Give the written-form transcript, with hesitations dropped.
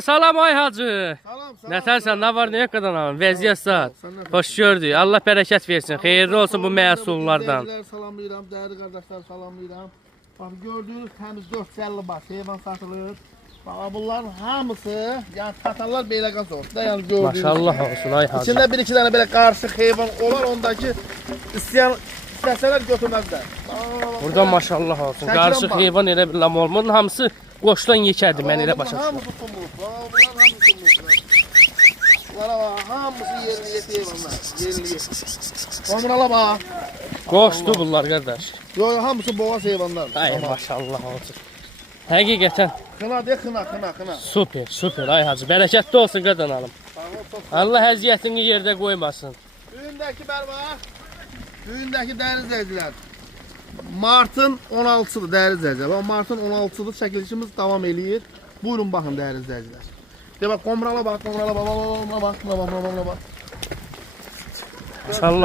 Salam ay hacı. Salam. Nətərsən, nə var, nəyə qədər alın? Vəziyyət saat. Xoş gördük. Allah bərəkət versin. Xeyirli olsun bu məhsullardan. Salamlayıram, değerli kardeşler salamlayıram. Bak gördüğünüz temiz 450 baş heyvan satılır. Bak bunların hamısı, yani satanlar belə qazor. Yani gördüğünüz. Maşallah olsun ay hacı. İçinde bir iki tane böyle karışık heyvan olar, ondaki istəsələr götürməzlər. Burada maşallah olsun. Qarışıq heyvan elə bir lam olmur. Hamısı qoşdan yekədir. Mən elə başa düşürəm. Hamısı tumluq. Bunların hamısı tumluq. Bunlara bak, hamısı yerli yeti heyvanlar. Yerli yeti. Onlara bak. Qoşdu bunlar qardaş. Yo, hamısı boğaz heyvanlar. Ay maşallah olsun. Həqiqətən Kına de, kına. super, super ay hacı. Bərəkətli olsun qadan alım. Allah əziyyətini yerdə qoymasın. Düğündəki bərbax. Düğündəki dəyərli izləyicilər. Martın 16-sıdır dəyərli izləyicilər. O Martın 16-sıdır çəkilişimiz davam eləyir. Buyurun baxın dəyərli izləyicilər. De bax, qomrala bax. Maşallah.